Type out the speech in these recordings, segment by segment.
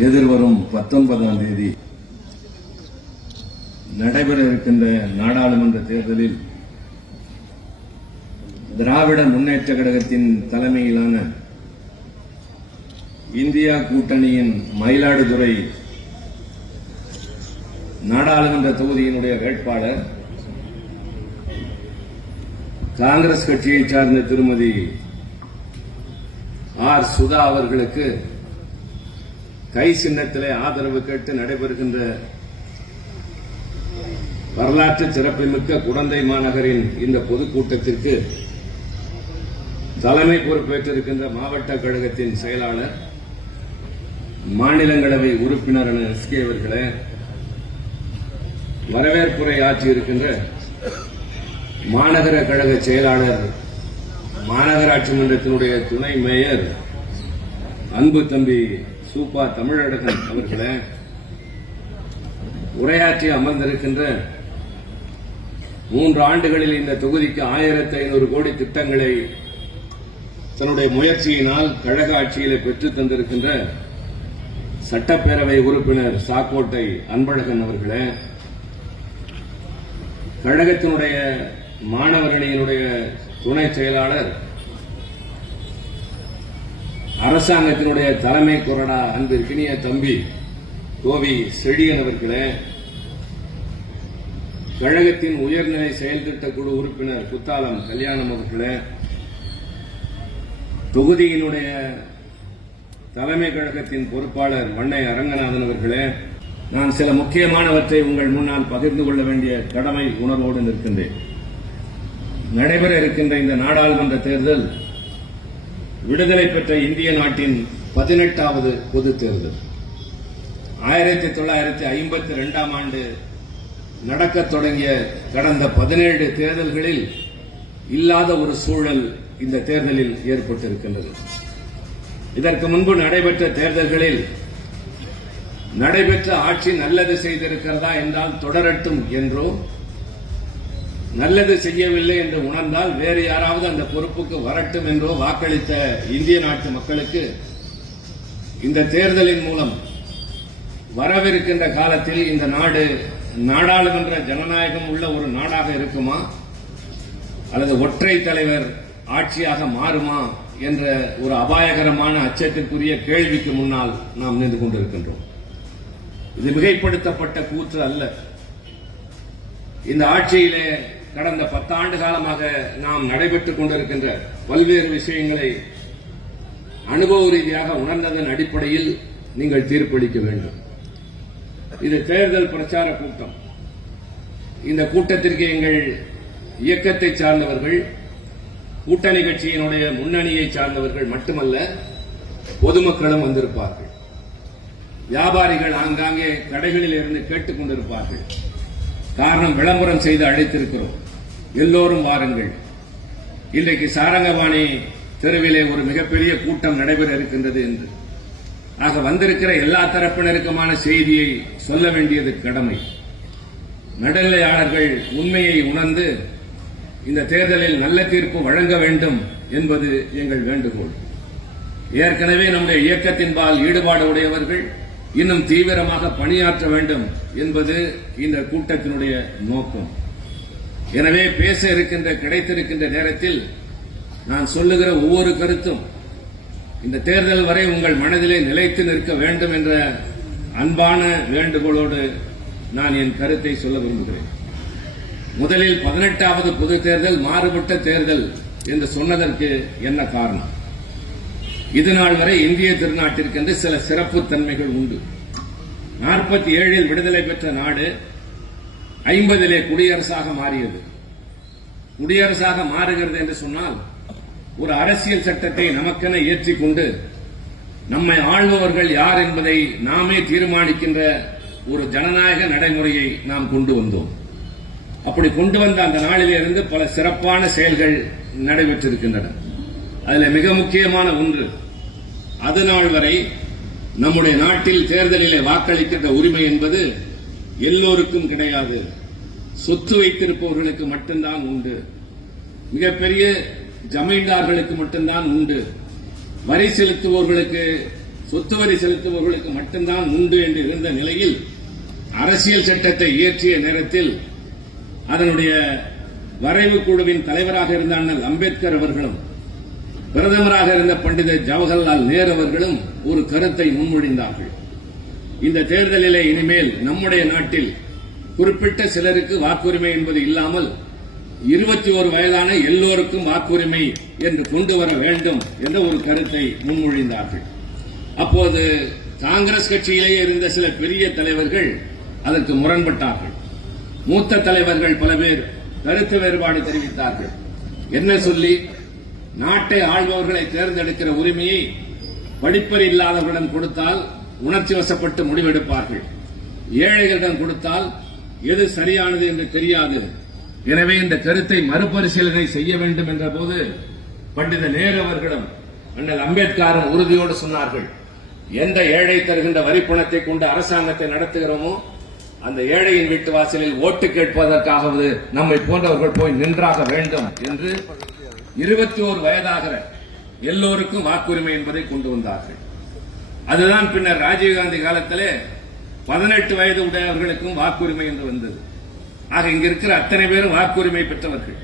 எதிர்வரும் பத்தொன்பதாம் தேதி நடைபெற இருக்கின்ற நாடாளுமன்ற தேர்தலில் திராவிட முன்னேற்ற கழகத்தின் தலைமையிலான இந்தியா கூட்டணியின் மயிலாடுதுறை நாடாளுமன்ற தொகுதியினுடைய வேட்பாளர் காங்கிரஸ் கட்சியை சார்ந்த திருமதி ஆர் சுதா அவர்களுக்கு கை சின்னத்திலே ஆதரவு கேட்டு நடைபெறுகின்ற வரலாற்று சிறப்புமிக்க குடந்தை மாநகரின் இந்த பொதுக்கூட்டத்திற்கு தலைமை பொறுப்பேற்றிருக்கின்ற மாவட்ட கழகத்தின் செயலாளர் மாநிலங்களவை உறுப்பினர் என எஸ் கே அவர்களே வரவேற்புரை ஆற்றியிருக்கின்ற மாநகர கழக செயலாளர் மாநகராட்சி மன்றத்தினுடைய துணை மேயர் அன்பு தம்பி சூப்பா தமிழழகன் அவர்களே உரையாற்றி அமர்ந்திருக்கின்ற மூன்று ஆண்டுகளில் இந்த தொகுதிக்கு ஆயிரத்தி ஐநூறு கோடி திட்டங்களை தன்னுடைய முயற்சியினால் கழக ஆட்சியிலே பெற்றுத் தந்திருக்கின்ற சட்டப்பேரவை உறுப்பினர் சாக்கோட்டை அன்பழகன் அவர்களே கழகத்தினுடைய மாணவரணியினுடைய துணை செயலாளர் அரசாங்கத்தினுடைய தலைமை கொறடா அன்பிற்கினிய தம்பி கோவி செழியன் அவர்களே கழகத்தின் உயர்நிலை செயல்திட்ட குழு உறுப்பினர் குத்தாலம் கல்யாணம் அவர்களே தொகுதியினுடைய தலைமை கழகத்தின் பொறுப்பாளர் மண்ணை அரங்கநாதன் அவர்களே நான் சில முக்கியமானவற்றை உங்கள் முன்னால் பகிர்ந்து கொள்ள வேண்டிய கடமை உணர்வோடு நிற்கின்றேன். நடைபெற இருக்கின்ற இந்த நாடாளுமன்ற தேர்தல் விடுதலை பெற்ற இந்திய நாட்டின் பதினெட்டாவது பொது தேர்தல் ஆயிரத்தி தொள்ளாயிரத்தி ஐம்பத்தி ரெண்டாம் ஆண்டு நடக்கத் தொடங்கிய கடந்த பதினேழு தேர்தல்களில் இல்லாத ஒரு சூழல் இந்த தேர்தலில் ஏற்பட்டிருக்கின்றது. இதற்கு முன்பு நடைபெற்ற தேர்தல்களில் நடைபெற்ற ஆட்சி நல்லது செய்திருக்கிறதா என்றால் தொடரட்டும் என்றோ நல்லது செய்யவில்லை என்று உணர்ந்தால் வேறு யாராவது அந்த பொறுப்புக்கு வரட்டும் என்றோ வாக்களித்த இந்திய நாட்டு மக்களுக்கு இந்த தேர்தலின் மூலம் வரவிருக்கின்ற காலத்தில் இந்த நாடு நாடாளுமன்ற ஜனநாயகம் உள்ள ஒரு நாடாக இருக்குமா? அல்லது ஒற்றை தலைவர் ஆட்சியாக மாறுமா? என்ற ஒரு அபாயகரமான அச்சத்திற்குரிய கேள்விக்கு முன்னால் நாம் நின்று கொண்டிருக்கின்றோம். இது மிகைப்படுத்தப்பட்ட கூற்று அல்ல. இந்த ஆட்சியிலே கடந்த பத்தாண்டு காலமாக நாம் நடைபெற்றுக் கொண்டிருக்கின்ற பல்வேறு விஷயங்களை அனுபவ ரீதியாக உணர்ந்ததன் அடிப்படையில் நீங்கள் தீர்ப்பளிக்க வேண்டும். இது தேர்தல் பிரச்சார கூட்டம். இந்த கூட்டத்திற்கு எங்கள் இயக்கத்தை சார்ந்தவர்கள் கூட்டணி கட்சியினுடைய முன்னணியை சார்ந்தவர்கள் மட்டுமல்ல பொதுமக்களும் வந்திருப்பார்கள். வியாபாரிகள் ஆங்காங்கே கடைகளில் இருந்து கேட்டுக் கொண்டிருப்பார்கள். காரணம் விளம்பரம் செய்து அழைத்திருக்கிறோம். எல்லோரும் வாருங்கள். இன்றைக்கு சாரங்கபாணி தெருவிலே ஒரு மிகப்பெரிய கூட்டம் நடைபெற இருக்கின்றது என்று. ஆக வந்திருக்கிற எல்லா தரப்பினருக்குமான செய்தியை சொல்ல வேண்டியது கடமை. நடுநிலையாளர்கள் உண்மையை உணர்ந்து இந்த தேர்தலில் நல்ல தீர்ப்பு வழங்க வேண்டும் என்பது எங்கள் வேண்டுகோள். ஏற்கனவே நம்முடைய இயக்கத்தின்பால் ஈடுபாடு உடையவர்கள் இன்னும் தீவிரமாக பணியாற்ற வேண்டும் என்பது இந்த கூட்டத்தினுடைய நோக்கம். எனவே பேச இருக்கின்ற கிடைத்திருக்கின்ற நேரத்தில் நான் சொல்லுகிற ஒவ்வொரு கருத்தும் இந்த தேர்தல் வரை உங்கள் மனதிலே நிலைத்து நிற்க வேண்டும் என்ற அன்பான வேண்டுகோளோடு நான் என் கருத்தை சொல்ல விரும்புகிறேன். முதலில் பதினெட்டாவது பொது தேர்தல் மாறுபட்ட தேர்தல் என்று சொன்னதற்கு என்ன காரணம்? இது நாள் வரை இந்திய திருநாட்டிற்கென்று சில சிறப்பு தன்மைகள் உண்டு. நாற்பத்தி ஏழில் விடுதலை பெற்ற நாடு ஐம்பதிலே குடியரசாக மாறியது. குடியரசாக மாறுகிறது என்று சொன்னால் ஒரு அரசியல் சட்டத்தை நமக்கென ஏற்றிக்கொண்டு நம்மை ஆள்பவர்கள் யார் என்பதை நாமே தீர்மானிக்கின்ற ஒரு ஜனநாயக நடைமுறையை நாம் கொண்டு வந்தோம். அப்படி கொண்டு வந்த அந்த நாளிலிருந்து பல சிறப்பான செயல்கள் நடைபெற்றிருக்கின்றன. அதில் மிக முக்கியமான ஒன்று அது நாள் வரை நம்முடைய நாட்டில் தேர்தலிலே வாக்களிக்கின்ற உரிமை என்பது எல்லோருக்கும் கிடையாது. சொத்து வைத்திருப்பவர்களுக்கு மட்டும்தான் உண்டு. மிகப்பெரிய ஜமீன்தார்களுக்கு மட்டும்தான் உண்டு. வரி செலுத்துவோர்களுக்கு சொத்து வரி செலுத்துபவர்களுக்கு மட்டும்தான் உண்டு என்று இருந்த நிலையில் அரசியல் சட்டத்தை இயற்றிய நேரத்தில் அதனுடைய வரைவு குழுவின் தலைவராக இருந்த அண்ணல் அம்பேத்கர் அவர்களும் பிரதமராக இருந்த பண்டித ஜவஹர்லால் நேரு அவர்களும் ஒரு கருத்தை முன்மொழிந்தார்கள். இந்த தேர்தலிலே இனிமேல் நம்முடைய நாட்டில் குறிப்பிட்ட சிலருக்கு வாக்குரிமை என்பது இல்லாமல் இருபத்தி ஒரு வயதான எல்லோருக்கும் வாக்குரிமை என்று கொண்டு வர வேண்டும் என்ற ஒரு கருத்தை முன்மொழிந்தார்கள். அப்போது காங்கிரஸ் கட்சியிலேயே இருந்த சில பெரிய தலைவர்கள் அதற்கு முரண்பட்டார்கள். மூத்த தலைவர்கள் பல பேர் கருத்து வேறுபாடு தெரிவித்தார்கள். என்ன சொல்லி நாட்டை ஆள்பவர்களை தேர்ந்தெடுக்கிற உரிமையை படிப்பறி இல்லாதவர்களிடம் கொடுத்தால் உணர்ச்சி வசப்பட்டு முடிவெடுப்பார்கள். ஏழைகளிடம் கொடுத்தால் எது சரியானது என்று தெரியாது. எனவே இந்த கருத்தை மறுபரிசீலனை செய்ய வேண்டும் என்ற போது பண்டித நேரு அவர்களும் அண்ணல் அம்பேத்கரும் உறுதியோடு சொன்னார்கள் எந்த ஏழை தருகின்ற வரிப்பணத்தை கொண்டு அரசாங்கத்தை நடத்துகிறோமோ அந்த ஏழையின் வீட்டு வாசலில் ஓட்டு கேட்பதற்காகவது நம்மை போன்றவர்கள் போய் நின்றாக வேண்டும் என்று இருபத்தி ஓரு வயதாகிற எல்லோருக்கும் வாக்குரிமை என்பதை கொண்டு வந்தார்கள். அதுதான் பின்னர் ராஜீவ்காந்தி காலத்திலே பதினெட்டு வயது உடையவர்களுக்கும் வாக்குரிமை என்று வந்தது. ஆக இங்க இருக்கிற அத்தனை பேரும் வாக்குரிமை பெற்றவர்கள்.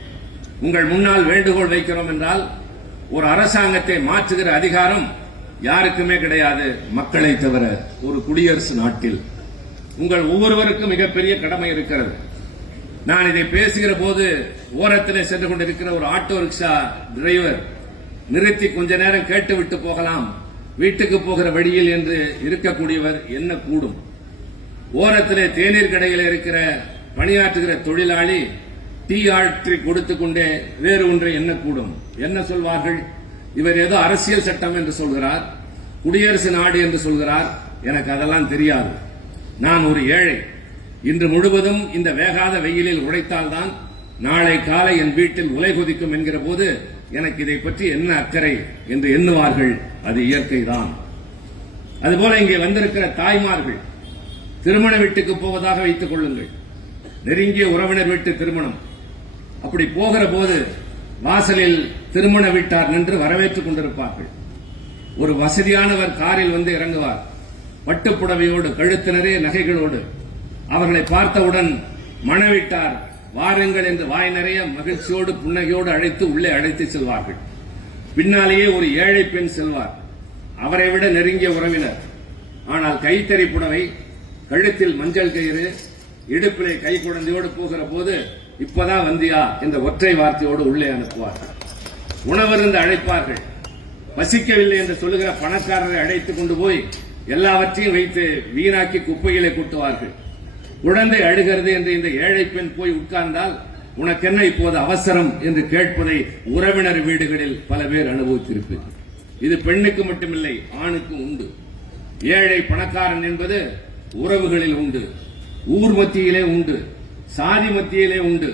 உங்கள் முன்னால் வேண்டுகோள் வைக்கிறோம் என்றால் ஒரு அரசாங்கத்தை மாற்றுகிற அதிகாரம் யாருக்குமே கிடையாது. மக்களை தவிர ஒரு குடியரசு நாட்டில். உங்கள் ஒவ்வொருவருக்கும் மிகப்பெரிய கடமை இருக்கிறது. நான் இதை பேசுகிற போது ஓரத்திலே சென்று கொண்டிருக்கிற ஒரு ஆட்டோ ரிக்ஷா டிரைவர் நிறுத்தி கொஞ்ச நேரம் கேட்டுவிட்டு போகலாம். வீட்டுக்கு போகிற வழியில் என்று இருக்கக்கூடியவர் என்ன கூடும்? ஓரத்திலே தேநீர் கடையில் இருக்கிற பணியாற்றுகிற தொழிலாளி டீ ஆற்றி கொடுத்து கொண்டே வேறு ஒன்றை எண்ணக்கூடும். என்ன சொல்வார்கள்? இவர் ஏதோ அரசியல் சட்டம் என்று சொல்கிறார் குடியரசு நாடு என்று சொல்கிறார் எனக்கு அதெல்லாம் தெரியாது. நான் ஒரு ஏழை. இன்று முழுவதும் இந்த வேகாத வெயிலில் உழைத்தால்தான் நாளை காலை என் வீட்டில் உலை கொதிக்கும் என்கிற போது எனக்கு இதை பற்றி என்ன அக்கறை என்று எண்ணுவார்கள். அது இயற்கைதான். அதுபோல இங்கே வந்திருக்கிற தாய்மார்கள் திருமண வீட்டுக்கு போவதாக வைத்துக் கொள்ளுங்கள். நெருங்கிய உறவினர் வீட்டு திருமணம். அப்படி போகிற போது வாசலில் திருமண வீட்டார் நின்று வரவேற்றுக் கொண்டிருப்பார்கள். ஒரு வசதியானவர் காரில் வந்து இறங்குவார். பட்டுப்புடவையோடு கழுத்து நிறைய நகைகளோடு. அவர்களை பார்த்தவுடன் மணவிட்டார் வாருங்கள் என்று வாய் நிறைய மகிழ்ச்சியோடு புன்னகையோடு அழைத்து உள்ளே அழைத்து செல்வார்கள். பின்னாலேயே ஒரு ஏழை பெண் செல்வார். அவரை விட நெருங்கிய உறவினர். ஆனால் கைத்தறி புடவை கழுத்தில் மஞ்சள் கயிறு இடுப்பிலே கை குழந்தையோடு போகிற போது இப்பதான் வந்தியா என்ற ஒற்றை வார்த்தையோடு உள்ளே அனுப்புவார்கள் உணவருந்து அழைப்பார்கள். பசிக்கவில்லை என்று சொல்லுகிற பணக்காரரை அழைத்துக் கொண்டு போய் எல்லாவற்றையும் வைத்து வீணாக்கி குப்பைகளை கொட்டுவார்கள். குழந்தை அழுகிறது என்று இந்த ஏழை பெண் போய் உட்கார்ந்தால் உனக்கென்ன இப்போது அவசரம்? என்று கேட்பதை உறவினர் வீடுகளில் பல பேர் அனுபவித்திருப்பீர்கள் இது பெண்ணுக்கு மட்டுமில்லை ஆணுக்கும் உண்டு. ஏழை பணக்காரன் என்பது உறவுகளில் உண்டு. ஊர் மத்தியிலே உண்டு சாதி மத்தியிலே உண்டு.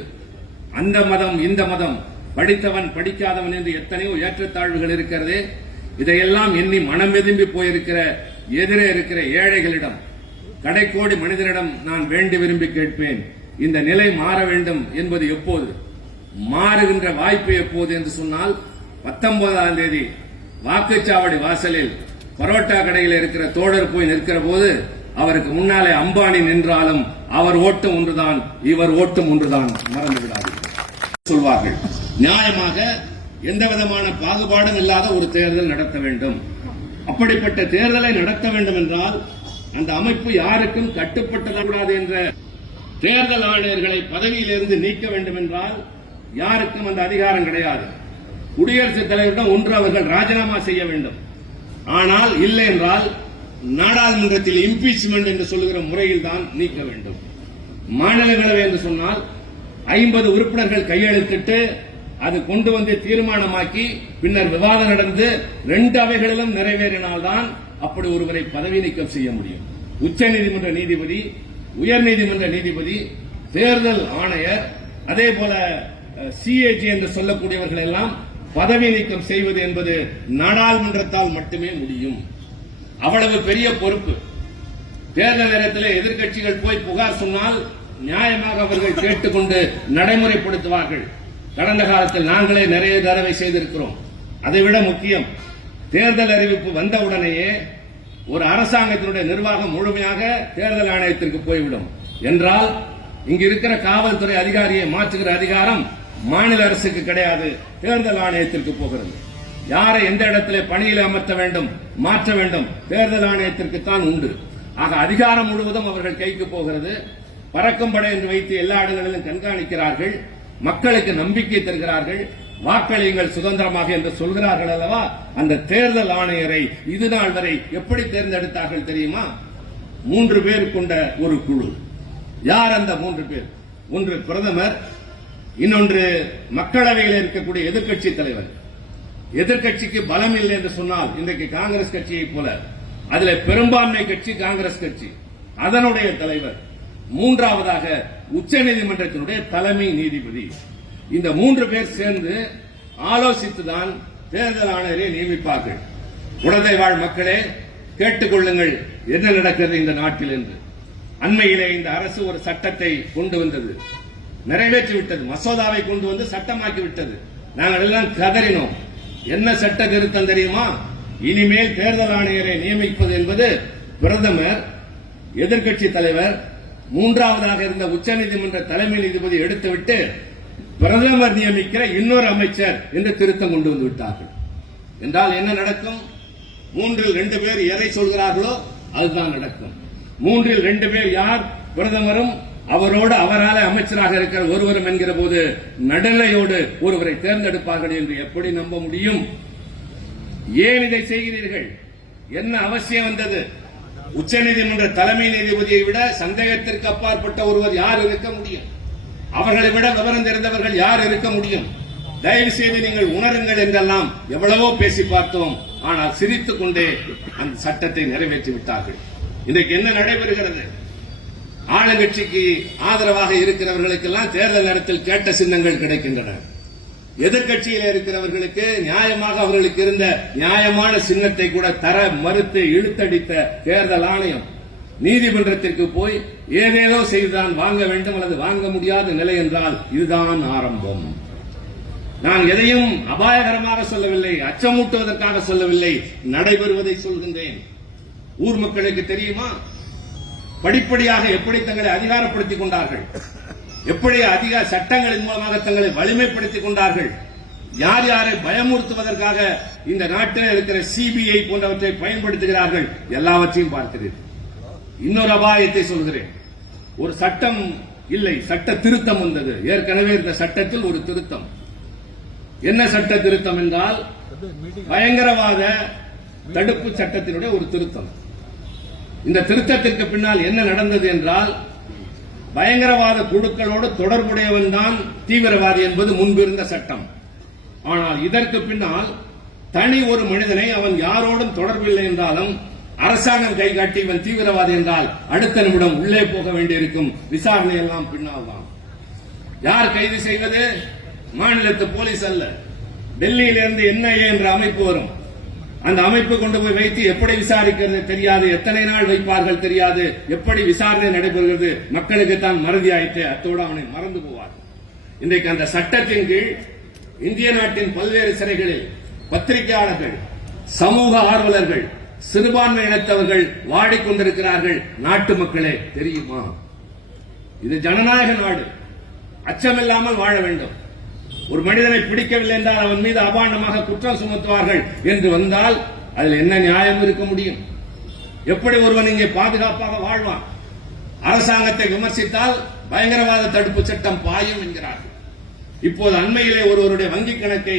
அந்த மதம் இந்த மதம் படித்தவன் படிக்காதவன் என்று எத்தனையோ ஏற்றத்தாழ்வுகள் இருக்கிறதே. இதையெல்லாம் எண்ணி மனம் எதும்பி போயிருக்கிற எதிரே இருக்கிற ஏழைகளிடம் கடைக்கோடி மனிதனிடம் நான் வேண்டி விரும்பி கேட்பேன். இந்த நிலை மாற வேண்டும் என்பது எப்போது? மாறுகின்ற வாய்ப்பு எப்போது என்று சொன்னால் பத்தொன்பதாம் தேதி வாக்குச்சாவடி வாசலில் பரோட்டா கடையில் இருக்கிற தோழர் போய் நிற்கிற போது அவருக்கு முன்னாலே அம்பானி நின்றாலும் அவர் ஓட்டும் ஒன்றுதான் இவர் ஓட்டும் ஒன்றுதான். மறந்து விடாதீர்கள் சொல்வார்கள் நியாயமாக எந்த விதமான பாகுபாடும் இல்லாத ஒரு தேர்தல் நடத்த வேண்டும். அப்படிப்பட்ட தேர்தலை நடத்த வேண்டும் என்றால் அந்த அமைப்பு யாருக்கும் கட்டுப்பட்டுவிடக்கூடாது என்ற தேர்தல் ஆணையர்களை பதவியிலிருந்து நீக்க வேண்டும் என்றால் யாருக்கும் அந்த அதிகாரம் கிடையாது. குடியரசுத் தலைவரிடம் ஒன்று அவர்கள் ராஜினாமா செய்ய வேண்டும். ஆனால் இல்லை என்றால் நாடாளுமன்றத்தில் இம்பீச்மெண்ட் என்று சொல்லுகிற முறையில் தான் நீக்க வேண்டும். மாநிலங்களவை என்று சொன்னால் ஐம்பது உறுப்பினர்கள் கையெழுத்திட்டு அது கொண்டு வந்து தீர்மானமாக்கி பின்னர் விவாதம் நடந்து ரெண்டு அவைகளிலும் நிறைவேறினால்தான் அப்படி ஒருவரை பதவி நீக்கம் செய்ய முடியும். உச்சநீதிமன்ற நீதிபதி உயர்நீதிமன்ற நீதிபதி தேர்தல் ஆணையர் அதே போல சிஏஜி என்று சொல்லக்கூடியவர்கள் எல்லாம் பதவி நீக்கம் செய்வது என்பது நாடாளுமன்றத்தால் மட்டுமே முடியும். அவ்வளவு பெரிய பொறுப்பு. தேர்தல் நேரத்தில் எதிர்க்கட்சிகள் போய் புகார் சொன்னால் நியாயமாக அவர்கள் கேட்டுக்கொண்டு நடைமுறைப்படுத்துவார்கள். கடந்த காலத்தில் நாங்களே நிறைய தடவை செய்திருக்கிறோம். அதைவிட முக்கியம் தேர்தல் அறிவிப்பு வந்தவுடனேயே ஒரு அரசாங்கத்தினுடைய நிர்வாகம் முழுமையாக தேர்தல் ஆணையத்திற்கு போய்விடும். என்றால் இங்கு இருக்கிற காவல்துறை அதிகாரியை மாற்றுகிற அதிகாரம் மாநில அரசுக்கு கிடையாது தேர்தல் ஆணையத்திற்கு போகிறது. யாரை எந்த இடத்துல பணியில் அமர்த்த வேண்டும் மாற்ற வேண்டும் தேர்தல் ஆணையத்திற்கு தான் உண்டு. ஆக அதிகாரம் முழுவதும் அவர்கள் கைக்கு போகிறது. பறக்கும் படை என்று வைத்து எல்லா இடங்களிலும் கண்காணிக்கிறார்கள். மக்களுக்கு நம்பிக்கை தருகிறார்கள். வாக்களியுங்கள் சுதந்திரமாக என்று சொல்கிறார்கள் அல்லவா? அந்த தேர்தல் ஆணையரை இது நாள் வரை எப்படி தேர்ந்தெடுத்தார்கள் தெரியுமா? மூன்று பேர் கொண்ட ஒரு குழு. யார் அந்த மூன்று பேர்? ஒன்று பிரதமர் இன்னொன்று மக்களவையில் இருக்கக்கூடிய எதிர்க்கட்சி தலைவர். எதிர்க்கட்சிக்கு பலம் இல்லை என்று சொன்னால் இன்றைக்கு காங்கிரஸ் கட்சியை போல அதுல பெரும்பான்மை கட்சி காங்கிரஸ் கட்சி. அதனுடைய தலைவர் மூன்றாவதாக உச்சநீதிமன்றத்தினுடைய தலைமை நீதிபதி. இந்த மூன்று பேர் சேர்ந்து ஆலோசித்துதான் தேர்தல் ஆணையரை நியமிப்பார்கள். குழந்தை வாழ் மக்களே கேட்டுக்கொள்ளுங்கள் என்ன நடக்கிறது இந்த நாட்டில் என்று. அண்மையிலே இந்த அரசு ஒரு சட்டத்தை கொண்டு வந்தது. நிறைவேற்றி விட்டது மசோதாவை கொண்டு வந்து சட்டமாக்கி விட்டது நாங்கள் எல்லாம் கதறினோம். என்ன சட்ட திருத்தம் தெரியுமா? இனிமேல் தேர்தல் ஆணையரை நியமிப்பது என்பது பிரதமர் எதிர்க்கட்சி தலைவர் மூன்றாவதாக இருந்த உச்சநீதிமன்ற தலைமை நீதிபதி எடுத்துவிட்டு பிரதமர் நியமிக்கிற இன்னொரு அமைச்சர் என்று திருத்தம் கொண்டு வந்து விட்டார்கள். என்றால் என்ன நடக்கும்? மூன்றில் ரெண்டு பேர் எதை சொல்கிறார்களோ அதுதான் நடக்கும். மூன்றில் ரெண்டு பேர் யார்? பிரதமரும் அவரோடு அவரால் அமைச்சராக இருக்கிற ஒருவரும் என்கிற போது நடுநிலையோடு ஒருவரை தேர்ந்தெடுப்பார்கள் என்று எப்படி நம்ப முடியும்? ஏன் இதை செய்கிறீர்கள்? என்ன அவசியம் வந்தது? உச்சநீதிமன்ற தலைமை நீதிபதியை விட சந்தேகத்திற்கு அப்பாற்பட்ட ஒருவர் யார் இருக்க முடியும்? அவர்களை விட விவரம் தெரிந்தவர்கள் யார் இருக்க முடியும்? தயவு செய்து நீங்கள் உணருங்கள் என்றெல்லாம் எவ்வளவோ பேசி பார்த்தோம். ஆனால் சிரித்துக் கொண்டே அந்த சட்டத்தை நிறைவேற்றி விட்டார்கள் இன்றைக்கு என்ன நடைபெறுகிறது? ஆளுங்கட்சிக்கு ஆதரவாக இருக்கிறவர்களுக்கெல்லாம் தேர்தல் நேரத்தில் கேட்ட சின்னங்கள் கிடைக்கின்றன. எதிர்க்கட்சியில் இருக்கிறவர்களுக்கு நியாயமாக அவர்களுக்கு இருந்த நியாயமான சின்னத்தை கூட தர மறுத்து இழுத்தடித்த தேர்தல் ஆணையம் நீதிமன்றத்திற்கு போய் ஏதேதோ செய்துதான் வாங்க வேண்டும் அல்லது வாங்க முடியாத நிலை என்றால் இதுதான் ஆரம்பம். நான் எதையும் அபாயகரமாக சொல்லவில்லை அச்சமூட்டுவதற்காக சொல்லவில்லை நடைபெறுவதை சொல்கின்றேன். ஊர் மக்களுக்கு தெரியுமா? படிப்படியாக எப்படி தங்களை அதிகாரப்படுத்திக் கொண்டார்கள்? எப்படி அதிக சட்டங்களின் மூலமாக தங்களை வலிமைப்படுத்திக் கொண்டார்கள்? யார் யாரை பயமுறுத்துவதற்காக இந்த நாட்டில் இருக்கிற சிபிஐ போன்றவற்றை பயன்படுத்துகிறார்கள் எல்லாவற்றையும் பார்க்கிறீர்கள். இன்னொரு அபாயத்தை சொல்கிறேன். ஒரு சட்டம் இல்லை சட்ட திருத்தம் வந்தது. ஏற்கனவே இருந்த சட்டத்தில் ஒரு திருத்தம். என்ன சட்ட திருத்தம் என்றால் பயங்கரவாத தடுப்பு சட்டத்தினுடைய ஒரு திருத்தம். இந்த திருத்தத்திற்கு பின்னால் என்ன நடந்தது என்றால் பயங்கரவாத குழுக்களோடு தொடர்புடையவன் தான் தீவிரவாதி என்பது முன்பிருந்த சட்டம். ஆனால் இதற்கு பின்னால் தனி ஒரு மனிதனை அவன் யாரோடும் தொடர்பில்லை என்றாலும் அரசாங்கம் கை காட்டி இவன் தீவிரவாதி என்றால் அடுத்த நிமிடம் உள்ளே போக வேண்டியிருக்கும் விசாரணை எல்லாம் பின்னால் தான். யார் கைது செய்வது? மாநிலத்து போலீஸ் அல்ல. டெல்லியிலிருந்து என்ஐஏ என்ற அமைப்பு வரும். அந்த அமைப்பு கொண்டு போய் வைத்து எப்படி விசாரிக்கிறது தெரியாது. எத்தனை நாள் வைப்பார்கள் தெரியாது. எப்படி விசாரணை நடைபெறுகிறது. மக்களுக்கு தான் மறதி ஆயிட்டு அத்தோடு அவனை மறந்து போவார். இன்றைக்கு அந்த சட்டத்தின் கீழ் இந்திய நாட்டின் பல்வேறு சிறைகளில் பத்திரிகையாளர்கள் சமூக ஆர்வலர்கள் சிறுபான்மை இனத்தவர்கள் வாடிக்கொண்டிருக்கிறார்கள். நாட்டு மக்களே தெரியுமா? இது ஜனநாயக நாடு. அச்சமில்லாமல் வாழ வேண்டும். ஒரு மனிதனை பிடிக்கவில்லை என்றால் அவன் மீது அபாண்டமாக குற்றம் சுமத்துவார்கள் என்று வந்தால் அதில் என்ன நியாயம் இருக்க முடியும்? எப்படி ஒருவன் இங்கே பாதுகாப்பாக வாழ்வான்? அரசாங்கத்தை விமர்சித்தால் பயங்கரவாத தடுப்பு சட்டம் பாயும் என்கிறார்கள். இப்போது அண்மையிலே ஒருவருடைய வங்கிக் கணக்கை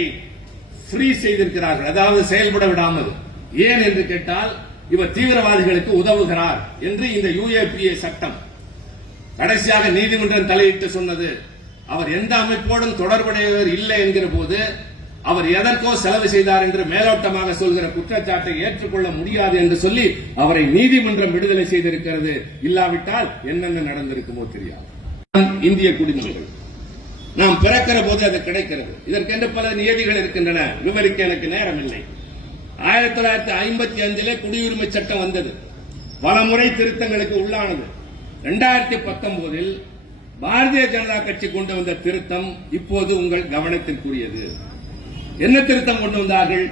ஃப்ரீ செய்திருக்கிறார்கள். அதாவது செயல்பட விடாமல். ஏன் என்று கேட்டால் இவர் தீவிரவாதிகளுக்கு உதவுகிறார் என்று இந்த யுஏபிஏ சட்டம் கடைசியாக நீதிமன்றம் தலையிட்டு சொன்னது. அவர் எந்த அமைப்போடும் தொடர்புடையவர் இல்லை என்கிற போது அவர் எதற்கோ செலவு செய்தார் என்று மேலோட்டமாக சொல்கிற குற்றச்சாட்டை ஏற்றுக்கொள்ள முடியாது என்று சொல்லி அவரை நீதிமன்றம் விடுதலை செய்திருக்கிறது. இல்லாவிட்டால் என்னென்ன நடந்திருக்குமோ தெரியாது. இந்திய குடிமக்கள். நாம் பிறக்கிற போது அது கிடைக்கிறது. இதற்கென்று பல நியதிகள் இருக்கின்றன. விவரிக்க எனக்கு நேரம் இல்லை ஆயிரத்தி தொள்ளாயிரத்தி ஐம்பத்தி அஞ்சிலே குடியுரிமை சட்டம் வந்தது. பல முறை திருத்தங்களுக்கு உள்ளானது. இரண்டாயிரத்தி பத்தொன்பதில் பாரதிய ஜனதா கட்சி கொண்டு வந்த திருத்தம் இப்போது உங்கள் கவனத்திற்குரியது. என்ன திருத்தம் கொண்டு வந்தார்கள்?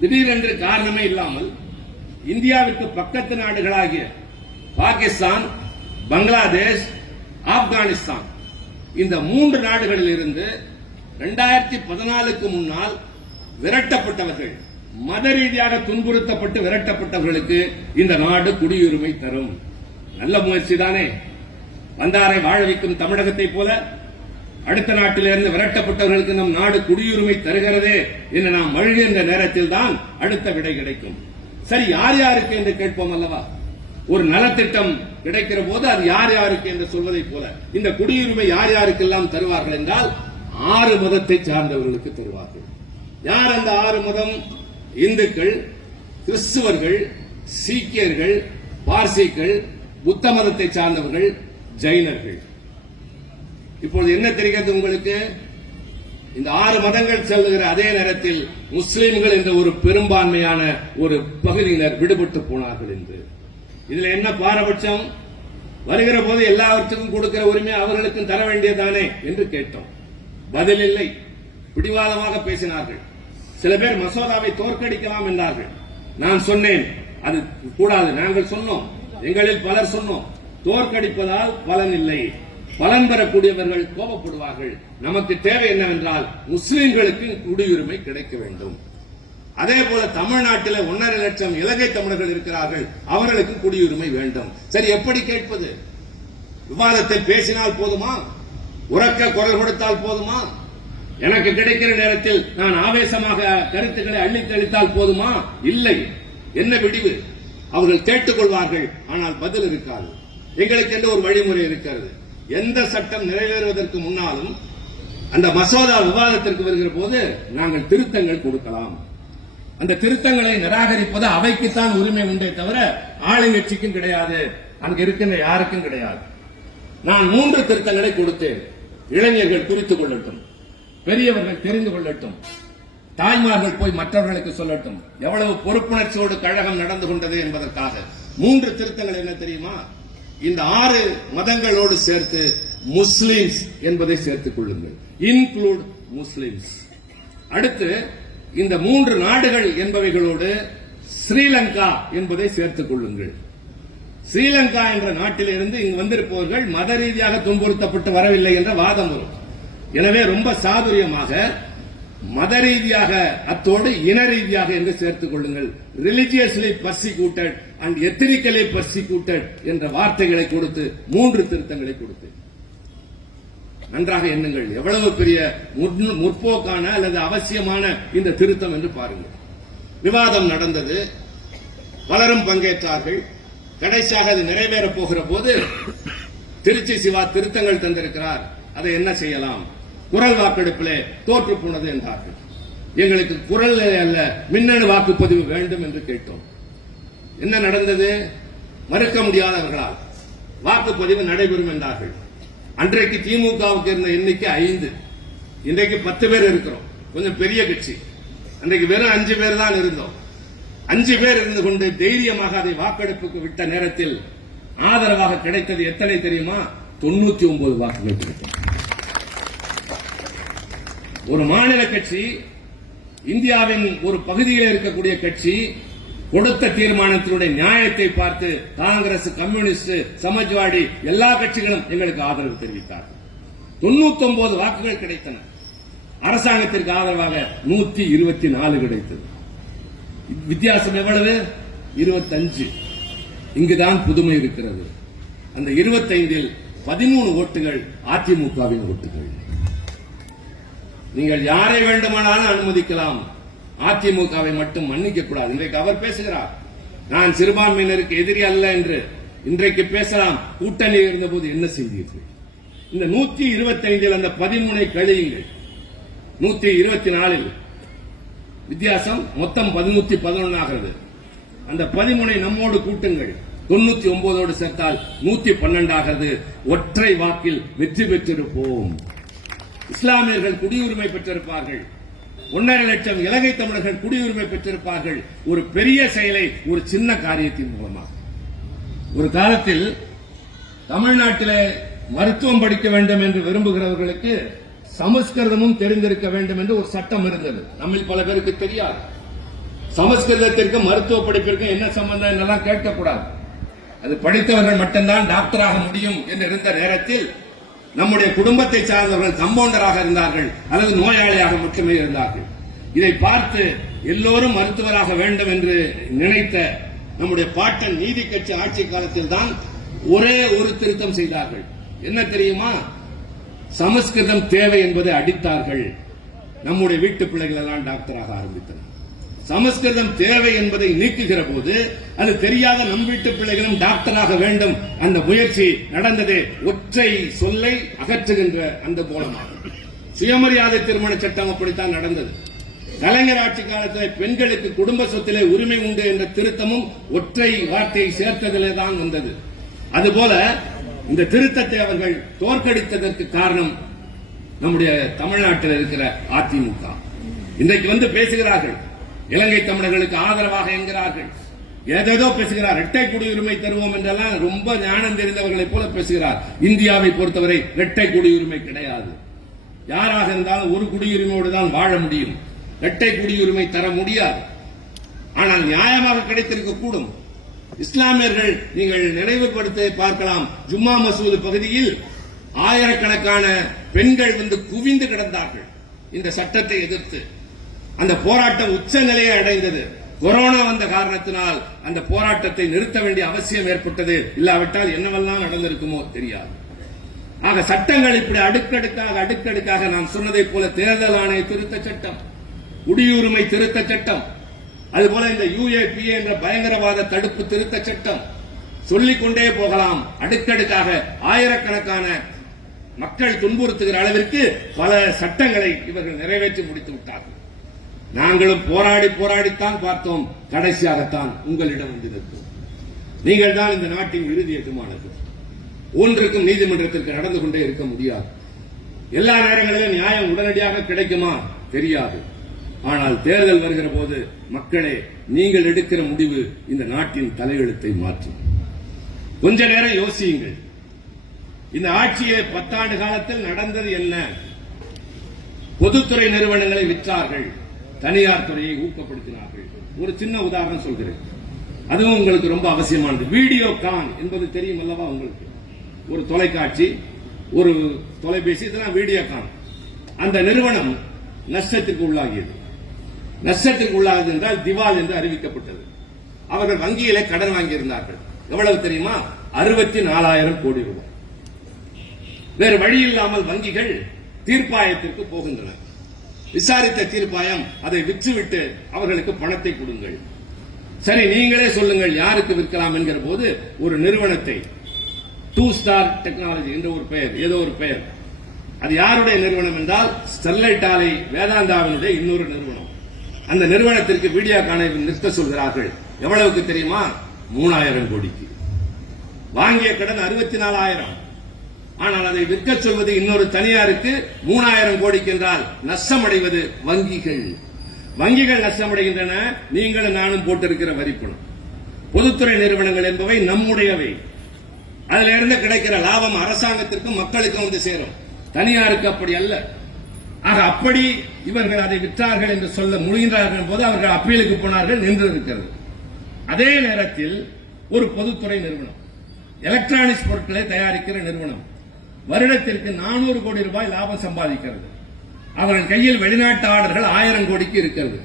திடீரென்று காரணமே இல்லாமல் இந்தியாவிற்கு பக்கத்து நாடுகளாகிய பாகிஸ்தான் பங்களாதேஷ் ஆப்கானிஸ்தான் இந்த மூன்று நாடுகளில் இருந்து இரண்டாயிரத்தி பதினாலுக்கு முன்னால் விரட்டப்பட்டவர்கள் மத ரீதியாக துன்புறுத்தப்பட்டு விரட்டப்பட்டவர்களுக்கு இந்த நாடு குடியுரிமை தரும். நல்ல முயற்சி தானே? வந்தாரை வாழ வைக்கும் தமிழகத்தைப் போல அடுத்த நாட்டிலிருந்து விரட்டப்பட்டவர்களுக்கு நம் நாடு குடியுரிமை தருகிறதே என்று நாம் மழுகின்ற நேரத்தில் தான் அடுத்த விடை கிடைக்கும். சரி யார் யாருக்கு என்று கேட்போம் அல்லவா? ஒரு நலத்திட்டம் கிடைக்கிற போது அது யார் யாருக்கு என்று சொல்வதைப் போல. இந்த குடியுரிமை யார் யாருக்கெல்லாம் தருவார்கள் என்றால் ஆறு மதத்தை சார்ந்தவர்களுக்கு தருவார்கள். யார் அந்த ஆறு மதம்? இந்துக்கள் கிறிஸ்துவர்கள் சீக்கியர்கள் பார்சிகள் புத்த மதத்தை சார்ந்தவர்கள் ஜைனர்கள் இப்பொழுது என்ன தெரிகிறது உங்களுக்கு? இந்த ஆறு மதங்கள் செல்லுகிற அதே நேரத்தில் முஸ்லிம்கள் என்ற ஒரு பெரும்பான்மையான ஒரு பகுதியினர் விடுபட்டு போனார்கள் என்று. இதுல என்ன பாரபட்சம்? வருகிற போது எல்லாவற்றுக்கும் கொடுக்கிற உரிமை அவர்களுக்கும் தர வேண்டியதானே என்று கேட்டோம். பதில் இல்லை. பிடிவாதமாக பேசினார்கள். சில பேர் மசோதாவை தோற்கடிக்கலாம் என்றார்கள். நான் சொன்னேன். அது கூடாது. நாங்கள் சொன்னோம். எங்களில் பலர் சொன்னோம். தோற்கடிப்பதால் பலன் இல்லை. பலன் பெறக்கூடியவர்கள் கோபப்படுவார்கள். நமக்கு தேவை என்னவென்றால் முஸ்லிம்களுக்கு குடியுரிமை கிடைக்க வேண்டும். அதே போல தமிழ்நாட்டில் ஒன்றரை லட்சம் இலங்கை தமிழர்கள் இருக்கிறார்கள். அவர்களுக்கு குடியுரிமை வேண்டும். சரி எப்படி கேட்பது? விவாதத்தில் பேசினால் போதுமா? உறக்க குரல் கொடுத்தால் போதுமா? எனக்கு கிடைக்கிற நேரத்தில் நான் ஆவேசமாக கருத்துக்களை அள்ளித் தெளித்தால் போதுமா? இல்லை. என்ன விடிவு? அவர்கள் கேட்டுக்கொள்வார்கள். ஆனால் பதில் இருக்காது. எங்களுக்கு என்று ஒரு வழிமுறை இருக்கிறது. எந்த சட்டம் நிறைவேறுவதற்கு முன்னாலும் அந்த மசோதா விவாதத்திற்கு வருகிற போது நாங்கள் திருத்தங்கள் கொடுக்கலாம். அந்த திருத்தங்களை நிராகரிப்பது அவைக்குத்தான் உரிமை உண்டே தவிர ஆளுங்கட்சிக்கும் கிடையாது. அங்கு இருக்கின்ற யாருக்கும் கிடையாது. நான் மூன்று திருத்தங்களை கொடுத்தேன். இளைஞர்கள் குறித்துக் கொள்ளட்டும். பெரியவர்கள் தெரிந்து கொள்ளட்டும். தாய்மார்கள் போய் மற்றவர்களுக்கு சொல்லட்டும். எவ்வளவு பொறுப்புணர்ச்சியோடு கழகம் நடந்து கொண்டது என்பதற்காக. மூன்று திருத்தங்கள் என்ன தெரியுமா? இந்த ஆறு மதங்களோடு சேர்த்து முஸ்லிம்ஸ் என்பதை சேர்த்துக் கொள்ளுங்கள். இன்க்ளூட் முஸ்லிம்ஸ் அடுத்து இந்த மூன்று நாடுகள் என்பவைகளோடு ஸ்ரீலங்கா என்பதை சேர்த்துக் கொள்ளுங்கள். ஸ்ரீலங்கா என்ற நாட்டிலிருந்து இங்கு வந்திருப்பவர்கள் மத ரீதியாக துன்புறுத்தப்பட்டு வரவில்லை என்ற வாதம் வரும். எனவே ரொம்ப சாதுரியமாக மத ரீதியாக அத்தோடு இன ரீதியாக என்று சேர்த்துக் கொள்ளுங்கள். Religiously persecuted and ethnically persecuted என்ற வார்த்தைகளை கொடுத்து மூன்று திருத்தங்களை கொடுத்து. நன்றாக எண்ணுங்கள். எவ்வளவு பெரிய முற்போக்கான அல்லது அவசியமான இந்த திருத்தம் என்று பாருங்கள். விவாதம் நடந்தது. பலரும் பங்கேற்றார்கள். கடைசியாக அது நிறைவேறப் போகிற போது திருச்சி சிவா திருத்தங்கள் தந்திருக்கிறார். அதை என்ன செய்யலாம்? குரல் வாக்கெடுப்பிலே தோற்று போனது என்றார்கள். எங்களுக்கு குரல் அல்ல மின்னணு வாக்குப்பதிவு வேண்டும் என்று கேட்டோம். என்ன நடந்தது? மறுக்க முடியாதவர்களால் வாக்குப்பதிவு நடைபெறும் என்றார்கள். அன்றைக்கு திமுகவுக்கு இருந்த எண்ணிக்கை ஐந்து. இன்றைக்கு பத்து பேர் இருக்கிறோம். கொஞ்சம் பெரிய கட்சி. அன்றைக்கு வெறும் அஞ்சு பேர் தான் இருந்தோம். அஞ்சு பேர் இருந்து கொண்டு தைரியமாக அதை வாக்கெடுப்புக்கு விட்ட நேரத்தில் ஆதரவாக கிடைத்தது எத்தனை தெரியுமா? தொண்ணூத்தி ஒன்பது வாக்குகள் கிடைத்தது ஒரு மாநில கட்சி இந்தியாவின் ஒரு பகுதியில் இருக்கக்கூடிய கட்சி கொடுத்த தீர்மானத்தினுடைய நியாயத்தை பார்த்து காங்கிரஸ் கம்யூனிஸ்ட் சமாஜ்வாடி எல்லா கட்சிகளும் எங்களுக்கு ஆதரவு தெரிவித்தார்கள். தொண்ணூத்தி ஒன்பது வாக்குகள் கிடைத்தன. அரசாங்கத்திற்கு ஆதரவாக நூத்தி இருபத்தி நாலு கிடைத்தது. வித்தியாசம் எவ்வளவு? இருபத்தஞ்சு. இங்குதான் புதுமை இருக்கிறது. அந்த இருபத்தைந்தில் பதிமூணு ஓட்டுகள் அதிமுகவின் ஓட்டுகள். நீங்கள் யாரை வேண்டுமானாலும் அனுமதிக்கலாம். அதிமுகவை மட்டும் மன்னிக்க கூடாது இன்றைக்கு அவர் பேசுகிறார். நான் சிறுபான்மையினருக்கு எதிரி அல்ல என்று இன்றைக்கு பேசலாம். கூட்டணி இருந்தபோது என்ன செய்தீர்கள்? இந்த நூத்தி இருபத்தைந்தில் அந்த பதிமூனை கழியுங்கள். நூத்தி இருபத்தி நாலில் வித்தியாசம் மொத்தம் பதினூத்தி பதினொன்னு ஆகிறது. அந்த பதிமூனை நம்மோடு கூட்டுங்கள். தொண்ணூத்தி ஒன்பதோடு சேர்த்தால் நூத்தி பன்னெண்டு ஆகிறது. ஒற்றை வாக்கில் வெற்றி பெற்றிருப்போம். இஸ்லாமியர்கள் குடியுரிமை பெற்றிருப்பார்கள். ஒன்றரை லட்சம் இலங்கை தமிழர்கள் குடியுரிமை பெற்றிருப்பார்கள். ஒரு பெரிய செயலை ஒரு சின்ன காரியத்தின் மூலமாக. ஒரு காலத்தில் தமிழ்நாட்டில் மருத்துவம் படிக்க வேண்டும் என்று விரும்புகிறவர்களுக்கு சமஸ்கிருதமும் தெரிந்திருக்க வேண்டும் என்று ஒரு சட்டம் இருந்தது. நம்மில் பல பேருக்கு தெரியாது. சமஸ்கிருதத்திற்கும் மருத்துவ படிப்பிற்கும் என்ன சம்பந்தம் என்னெல்லாம் கேட்கக்கூடாது. அது படித்தவர்கள் மட்டும்தான் டாக்டராக முடியும் என்று இருந்த நேரத்தில் நம்முடைய குடும்பத்தை சார்ந்தவர்கள் கம்பவுண்டராக இருந்தார்கள் அல்லது நோயாளியாக மட்டுமே இருந்தார்கள். இதை பார்த்து எல்லோரும் மருத்துவராக வேண்டும் என்று நினைத்த நம்முடைய பாட்டன் நீதி கட்சி ஆட்சி காலத்தில் தான் ஒரே ஒரு திருத்தம் செய்தார்கள். என்ன தெரியுமா? சமஸ்கிருதம் தேவை என்பதை அடித்தார்கள். நம்முடைய வீட்டு பிள்ளைகள் எல்லாம் டாக்டராக ஆரம்பித்தனர். சமஸ்கிருதம் தேவை என்பதை நீக்குகிற போது அது தெரியாத நம் வீட்டு பிள்ளைகளும் டாக்டராக வேண்டும். அந்த முயற்சி நடந்தது ஒற்றை சொல்லை அகற்றுகின்ற அந்த கோலமாகும். சுயமரியாதை திருமண சட்டம் அப்படித்தான் நடந்தது. கலைஞர் ஆட்சி காலத்தில் பெண்களுக்கு குடும்ப சொத்திலே உரிமை உண்டு என்ற திருத்தமும் ஒற்றை வார்த்தையை சேர்த்ததிலே தான் வந்தது. அதுபோல இந்த திருத்தத்தை அவர்கள் தோற்கடித்ததற்கு காரணம் நம்முடைய தமிழ்நாட்டில் இருக்கிற அதிமுக. இன்றைக்கு வந்து பேசுகிறார்கள். இலங்கை தமிழர்களுக்கு ஆதரவாக என்கிறார்கள். ஏதேதோ பேசுகிறார். இரட்டை குடியுரிமை தருவோம் என்றெல்லாம் ரொம்ப ஞானம் தெரிந்தவர்களைப் போல பேசுகிறார். இந்தியாவை பொறுத்தவரை இரட்டை குடியுரிமை கிடையாது. யாராக இருந்தாலும் ஒரு குடியுரிமையோடு தான் வாழ முடியும். இரட்டை குடியுரிமை தர முடியாது. ஆனால் நியாயமாக கிடைத்திருக்க கூடும் இஸ்லாமியர்கள் நீங்கள் நினைவுபடுத்த பார்க்கலாம். ஜும்மா மசூது பகுதியில் ஆயிரக்கணக்கான பெண்கள் வந்து குவிந்து கிடந்தார்கள். இந்த சட்டத்தை எதிர்த்து. அந்த போராட்டம் உச்ச நிலையை அடைந்தது. கொரோனா வந்த காரணத்தினால் அந்த போராட்டத்தை நிறுத்த வேண்டிய அவசியம் ஏற்பட்டது. இல்லாவிட்டால் என்னவெல்லாம் நடந்திருக்குமோ தெரியாது. ஆக சட்டங்கள் இப்படி அடுக்கடுக்காக அடுக்கடுக்காக நான் சொன்னதைப் போல தேர்தல் ஆணைய திருத்த சட்டம் குடியுரிமை திருத்த சட்டம் அதுபோல இந்த யூஏபி என்ற பயங்கரவாத தடுப்பு திருத்த சட்டம் சொல்லிக் கொண்டே போகலாம். அடுக்கடுக்காக ஆயிரக்கணக்கான மக்கள் துன்புறுத்துகிற அளவிற்கு பல சட்டங்களை இவர்கள் நிறைவேற்றி முடித்து விட்டார்கள். நாங்களும் போராடி போராடித்தான் பார்த்தோம். கடைசியாகத்தான் உங்களிடம் வந்து நிற்கும் நீங்கள் தான் இந்த நாட்டின் இறுதி எஜமானது ஒன்றுக்கும் நீதிமன்றத்திற்கு நடந்து கொண்டே இருக்க முடியாது. எல்லா நேரங்களிலும் நியாயம் உடனடியாக கிடைக்குமா? தெரியாது. ஆனால் தேர்தல் வருகிற போது மக்களே நீங்கள் எடுக்கிற முடிவு இந்த நாட்டின் தலையெழுத்தை மாற்றும். கொஞ்ச நேரம் யோசியுங்கள். இந்த ஆட்சியை பத்தாண்டு காலத்தில் நடந்தது என்ன? பொதுத்துறை நிறுவனங்களை விற்றார்கள். தனியார் துறையை ஊக்கப்படுத்தினார்கள். ஒரு சின்ன உதாரணம் சொல்கிறேன். அதுவும் உங்களுக்கு ரொம்ப அவசியமானது. வீடியோ கான் என்பது தெரியும் அல்லவா உங்களுக்கு? ஒரு தொலைக்காட்சி ஒரு தொலைபேசி இதெல்லாம் வீடியோ கான். அந்த நிறுவனம் நஷ்டத்திற்கு உள்ளாகியது. நஷ்டத்திற்கு உள்ளானது என்றால் திவால் என்று அறிவிக்கப்பட்டது. அவர்கள் வங்கியில கடன் வாங்கியிருந்தார்கள். எவ்வளவு தெரியுமா? அறுபத்தி நாலாயிரம் கோடி ரூபாய். வேறு வழி இல்லாமல் வங்கிகள் தீர்ப்பாயத்திற்கு போகின்றன. விசாரித்த தீர்ப்பாயம் அதை விற்றுவிட்டு அவர்களுக்கு பணத்தை கொடுங்கள். சரி நீங்களே சொல்லுங்கள் யாருக்கு விற்கலாம் என்கிற போது ஒரு நிறுவனத்தை. டூ ஸ்டார் டெக்னாலஜி என்ற ஒரு பெயர் ஏதோ ஒரு பெயர். அது யாருடைய நிறுவனம் என்றால் ஸ்டெர்லைட் ஆலை வேதாந்தாவினுடைய இன்னொரு நிறுவனம். அந்த நிறுவனத்திற்கு வீடியோ காண நிறுத்த சொல்கிறார்கள். எவ்வளவுக்கு தெரியுமா? மூணாயிரம் கோடிக்கு. வாங்கிய கடன் அறுபத்தி நாலாயிரம். ஆனால் அதை விற்க சொல்வது இன்னொரு தனியாருக்கு மூணாயிரம் கோடிக்கு என்றால் நஷ்டமடைவது வங்கிகள். வங்கிகள் நஷ்டமடைகின்றன நீங்களும் நானும் போட்டிருக்கிற வரிப்பணம். பொதுத்துறை நிறுவனங்கள் என்பவை நம்முடையவை. அதுல இருந்து கிடைக்கிற லாபம் அரசாங்கத்திற்கும் மக்களுக்கும் வந்து சேரும். தனியாருக்கு அப்படி அல்ல. ஆக அப்படி இவர்கள் அதை விற்றார்கள் என்று சொல்ல முடிகின்றார்கள் போது அவர்கள் அப்பீலுக்கு போனார்கள் நின்று இருக்கிறது அதே நேரத்தில் ஒரு பொதுத்துறை நிறுவனம் எலக்ட்ரானிக்ஸ் பொருட்களை தயாரிக்கிற நிறுவனம் வருடத்திற்கு நானூறு கோடி ரூபாய் லாபம் சம்பாதிக்கிறது. அவர்கள் கையில் வெளிநாட்டு ஆர்டர்கள் ஆயிரம் கோடிக்கு இருக்கிறது.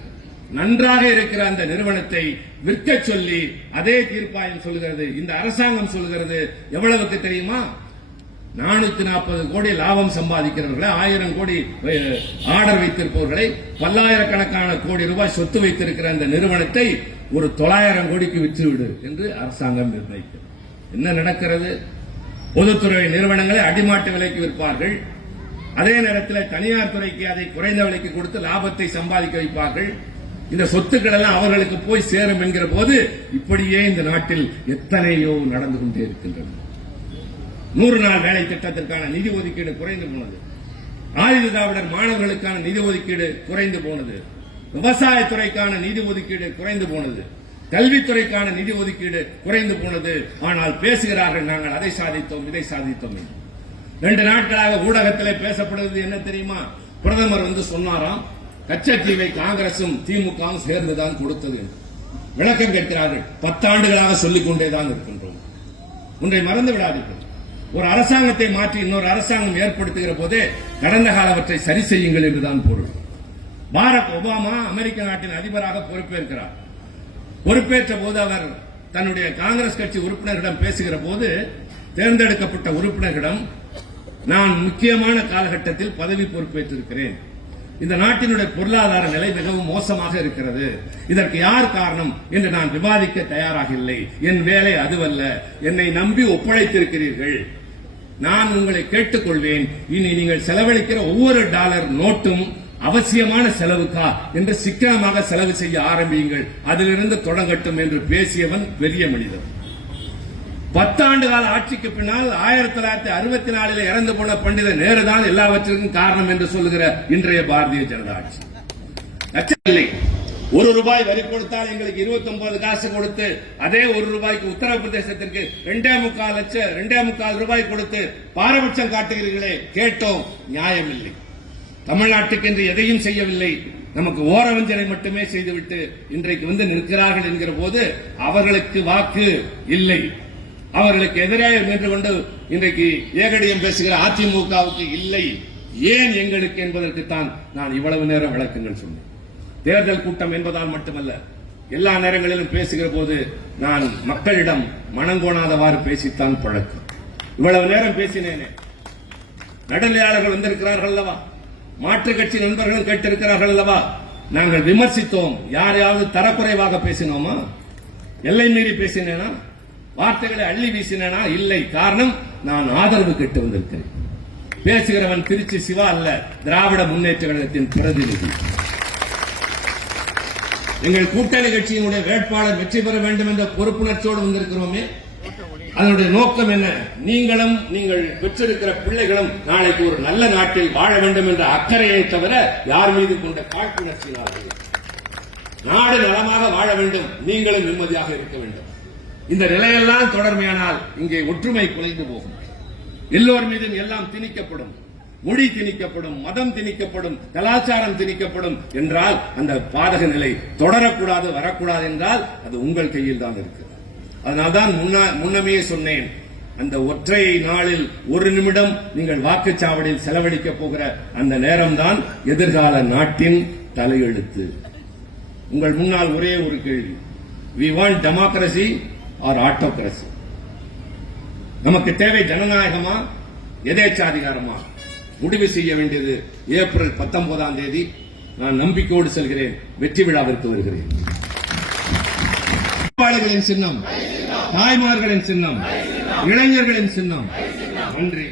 நன்றாக இருக்கிற அந்த நிறுவனத்தை விற்க சொல்லி அதே தீர்ப்பாயம் சொல்லுகிறது. இந்த அரசாங்கம் சொல்லுகிறது. எவ்வளவுக்கு தெரியுமா? நானூத்தி நாற்பது கோடி லாபம் சம்பாதிக்கிறவர்களை ஆயிரம் கோடி ஆர்டர் வைத்திருப்பவர்களை பல்லாயிரக்கணக்கான கோடி ரூபாய் சொத்து வைத்திருக்கிற அந்த நிறுவனத்தை ஒரு தொள்ளாயிரம் கோடிக்கு விற்றுவிடு என்று அரசாங்கம் நிர்ணயிக்கிறது. என்ன நடக்கிறது? பொதுத்துறை நிறுவனங்களை அடிமாட்டு விலைக்கு விற்பார்கள். அதே நேரத்தில் தனியார் துறைக்கு அதை குறைந்த விலைக்கு கொடுத்து லாபத்தை சம்பாதிக்க வைப்பார்கள். இந்த சொத்துக்கள் எல்லாம் அவர்களுக்கு போய் சேரும் என்கிற போது இப்படியே இந்த நாட்டில் எத்தனையோ நடந்து கொண்டே இருக்கின்றன. நூறு நாள் வேலை திட்டத்திற்கான நிதி ஒதுக்கீடு குறைந்து போனது. ஆயுத மாணவர்களுக்கான நிதி ஒதுக்கீடு குறைந்து போனது. விவசாயத்துறைக்கான நிதி ஒதுக்கீடு குறைந்து போனது. கல்வித்துறைக்கான நிதி ஒதுக்கீடு குறைந்து போனது. ஆனால் பேசுகிறார்கள் நாங்கள் அதை சாதித்தோம் இதை சாதித்தோம் ரெண்டு நாட்களாக ஊடகத்திலே பேசப்படுவது என்ன தெரியுமா? பிரதமர் வந்து சொன்னாராம் கச்சத்தீவை காங்கிரசும் திமுகவும் சேர்ந்துதான் கொடுத்தது. விளக்கம் கேட்கிறார்கள். பத்தாண்டுகளாக சொல்லிக் கொண்டேதான் இருக்கின்றோம். ஒன்றை மறந்து விடாதீர்கள். ஒரு அரசாங்கத்தை மாற்றி இன்னொரு அரசாங்கம் ஏற்படுத்துகிற போதே கடந்த காலவற்றை சரி செய்யுங்கள் என்றுதான் பொருள். பாரக் ஒபாமா அமெரிக்க நாட்டின் அதிபராக பொறுப்பேற்கிறார். பொறுப்பேற்ற போது அவர் தன்னுடைய காங்கிரஸ் கட்சி உறுப்பினர்களிடம் பேசுகிற போது தேர்ந்தெடுக்கப்பட்ட உறுப்பினர்களிடம் நான் முக்கியமான காலகட்டத்தில் பதவி பொறுப்பேற்றிருக்கிறேன். இந்த நாட்டினுடைய பொருளாதார நிலை மிகவும் மோசமாக இருக்கிறது. இதற்கு யார் காரணம் என்று நான் விவாதிக்க தயாராக இல்லை என் வேலை அதுவல்ல. என்னை நம்பி ஒப்படைத்திருக்கிறீர்கள். நான் உங்களை கேட்டுக்கொள்வேன். இனி நீங்கள் செலவழிக்கிற ஒவ்வொரு டாலர் நோட்டும் அவசியமான செலவுக்கா என்று சிக்கனமாக செலவு செய்ய ஆரம்பியுங்கள். அதிலிருந்து தொடங்கட்டும் என்று பேசியவன் பெரிய மனிதன். பத்தாண்டு கால ஆட்சிக்கு பின்னால் ஆயிரத்தி தொள்ளாயிரத்தி அறுபத்தி நாலில் இறந்து போன பண்டித நேரு தான் எல்லாவற்றிற்கும் காரணம் என்று சொல்லுகிற இன்றைய பாரதிய ஜனதா ஆட்சி. இல்லை ஒரு ரூபாய் வரி கொடுத்தால் எங்களுக்கு இருபத்தி ஒன்பது காசு கொடுத்து அதே ஒரு ரூபாய்க்கு உத்தரப்பிரதேசத்திற்கு ரெண்டே முக்கால் லட்சம் ரெண்டே முக்கால் ரூபாய் கொடுத்து பாரபட்சம் காட்டுகிறீர்களே கேட்டோம். நியாயம் இல்லை தமிழ்நாட்டுக்கு என்று எதையும் செய்யவில்லை. நமக்கு ஓரவஞ்சனை மட்டுமே செய்துவிட்டு இன்றைக்கு வந்து நிற்கிறார்கள் என்கிற போது அவர்களுக்கு வாக்கு இல்லை. அவர்களுக்கு எதிராக நின்று கொண்டு இன்றைக்கு ஏகடியம் பேசுகிற அதிமுகவுக்கு இல்லை. ஏன் எங்களுக்கு என்பதற்குத்தான் நான் இவ்வளவு நேரம் விளக்கங்கள் சொன்னேன். தேர்தல் கூட்டம் என்பதால் மட்டுமல்ல எல்லா நேரங்களிலும் பேசுகிற போது நான் மக்களிடம் மனங்கோணாதவாறு பேசித்தான் பழக்கம். இவ்வளவு நேரம் பேசினேனே. நடுநிலையாளர்கள் வந்திருக்கிறார்கள் அல்லவா? மாற்றுக் கட்சி நண்பர்களும் கேட்டிருக்கிறார்கள் அல்லவா? நாங்கள் விமர்சித்தோம். யாரையாவது தரக்குறைவாக பேசினோமா? எல்லை மீறி பேசினேனா? வார்த்தைகளை அள்ளி வீசினேனா? இல்லை. காரணம் நான் ஆதரவு கேட்டு வந்திருக்கிறேன். பேசுகிறவன் திருச்சி சிவா அல்ல திராவிட முன்னேற்ற கழகத்தின் பிரதிநிதி. எங்கள் கூட்டணி கட்சியினுடைய வேட்பாளர் வெற்றி பெற வேண்டும் என்ற பொறுப்புணர்ச்சியோடு வந்திருக்கிறோமே. அதனுடைய நோக்கம் என்ன? நீங்களும் நீங்கள் பெற்றிருக்கிற பிள்ளைகளும் நாளைக்கு ஒரு நல்ல நாட்டில் வாழ வேண்டும் என்ற அக்கறையை தவிர யார் மீது கொண்ட காழ்ப்புணர்ச்சியினால் நாடு நலமாக வாழ வேண்டும். நீங்களும் நிம்மதியாக இருக்க வேண்டும். இந்த நிலையெல்லாம் தொடர்மையானால் இங்கே ஒற்றுமை குறைந்து போகும். எல்லோர் மீதும் எல்லாம் திணிக்கப்படும். மொழி திணிக்கப்படும் மதம் திணிக்கப்படும் கலாச்சாரம் திணிக்கப்படும் என்றால் அந்த பாதக நிலை தொடரக்கூடாது வரக்கூடாது என்றால் அது உங்கள் கையில் தான் இருக்கு. அதனால்தான் முன்னா- முன்னமே சொன்னேன் அந்த ஒற்றை நாளில் ஒரு நிமிடம் நீங்கள் வாக்குச்சாவடியில் செலவழிக்க போகிற அந்த நேரம்தான் எதிர்கால நாட்டின் தலையெழுத்து. உங்கள் முன்னால் ஒரே ஒரு கேள்வி. We want democracy or autocracy நமக்கு தேவை ஜனநாயகமா எதேச்சாதிகாரமா முடிவு செய்ய வேண்டியது ஏப்ரல் 19 தேதி. நான் நம்பிக்கையோடு செல்கிறேன். வெற்றி விழாவிற்கு வருகிறேன். வேட்பாளர்களின் சின்னம் தாய்மார்களின் சின்னம் இளைஞர்களின் சின்னம். நன்றி.